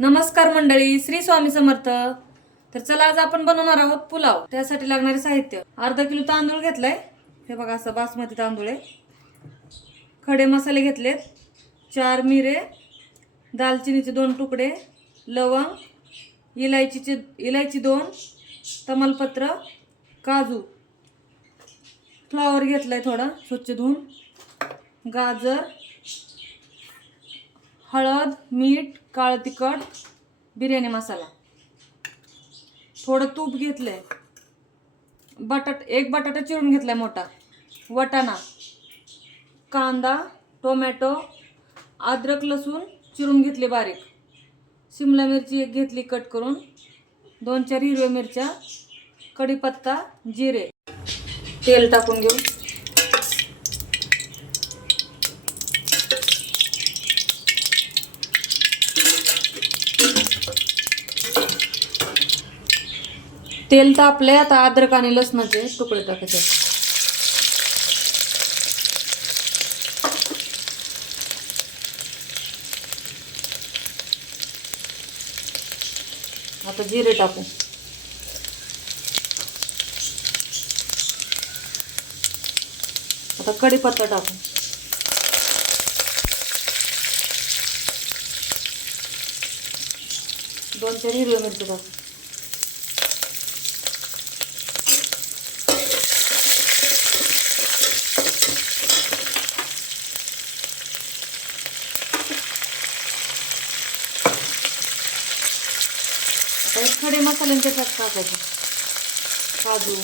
नमस्कार मंडळी, श्री स्वामी समर्थ। तर चला आज आपण बनवणार आहोत पुलाव। त्यासाठी लागणारे साहित्य: अर्धा किलो तांदूळ घेतलाय, हे बघा असं बासमती तांदूळ आहे। खडे मसाले घेतलेत, 4 मिरे, दालचिनीचे 2 तुकडे, लवंग, इलायची 2, तमालपत्र, काजू, फ्लावर घेतलाय थोडा स्वच्छ धुवून, गाजर, हळद, मीठ, काळं तिखट, बिर्याणी मसाला, थोडं तूप घेतलंय, एक बटाटा चिरून घेतलाय मोठा, वाटाणा, कांदा, टोमॅटो, अद्रक लसूण चिरून घेतले बारीक, शिमला मिरची एक घेतली कट करून, 2-4 हिरव्या मिरच्या, कढीपत्ता, जिरे। तेल टाकून घेऊ। तेल तापले, आता अद्रक आणि लसणाचे तुकडे टाकायचे। आता जिरे टाकू। आता कढीपत्ता टाकू। दोन 4 हिरव्या मिरची टाकू। आता खडे मसाल्यांचे त्यात टाकायचे, काजू,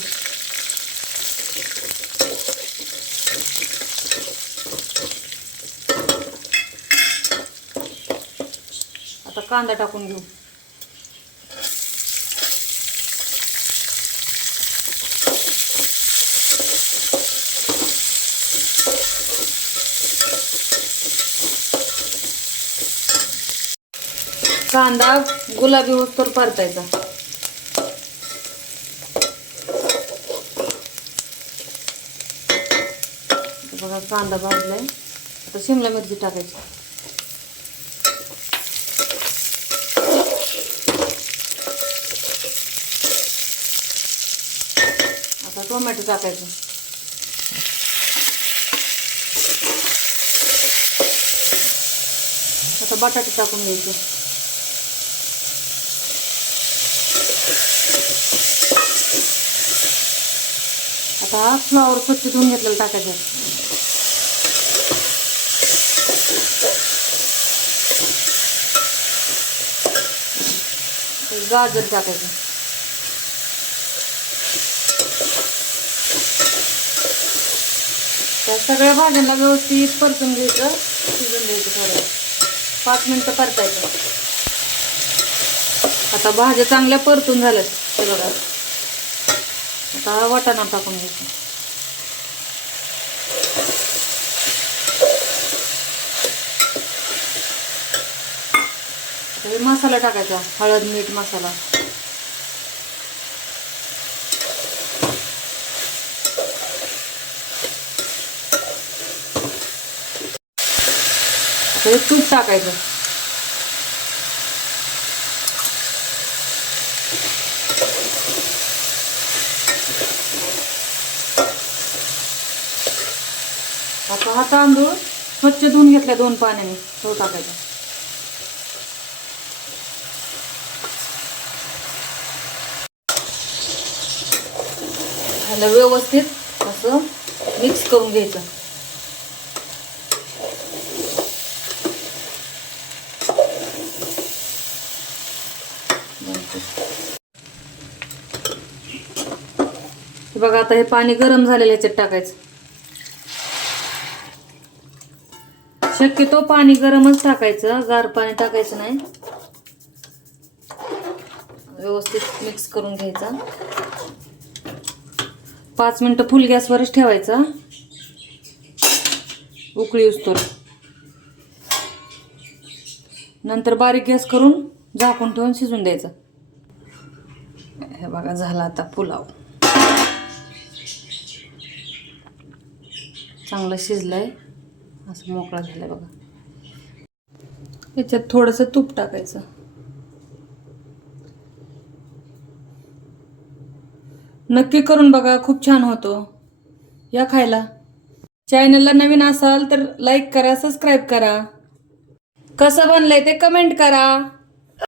आता कांदा टाकून घेऊ। कांदा गुलाबी होतोवर परतायचा। बघा कांदा भाजलाय, आता शिमला मिरची टाकायची, आता टोमॅटो टाकायचं, आता बटाटे टाकून घ्यायचे, आता हा फ्लावर स्वच्छ धुवून घेतलेला टाकायचा, गाजर टाकायचं, त्या सगळ्या भाज्यांना व्यवस्थित परतून घ्यायचं, शिजून द्यायचं थोडं 5 मिनिटं परतायचं। आता भाज्या चांगल्या परतून झाल्यात, हे बघा। आता वाटाणा टाकून घ्यायचा, आता मसाला टाकायचा, हळद, मीठ, मसाला, आता तूप टाकायचं, आता हा तांदूळ स्वच्छ धुवून घेतला 2 पाण्याने, तो टाकायचा, ह्याला व्यवस्थित असं मिक्स करून घ्यायचं। बघा आता हे पाणी गरम झालेलं ह्याच्यात टाकायचं, शक्यतो पाणी गरमच टाकायचं, गार पाणी टाकायचं नाही। व्यवस्थित मिक्स करून घ्यायचा, 5 मिनिटं फुल गॅसवरच ठेवायचा, उकळी येऊस्तोवर, नंतर बारीक गॅस करून झाकून ठेवून शिजून द्यायचं। हे बघा झाला आता पुलाव, चांगला शिजलाय, असं मोकळा झालाय बघा। याच्यात थोडंसं तूप टाकायचं, नक्की करून बघा, खूप छान होतो. या खायला. चॅनलला नवीन असाल तर लाईक करा, सबस्क्राईब करा. कसं बनलंय ते कमेंट करा.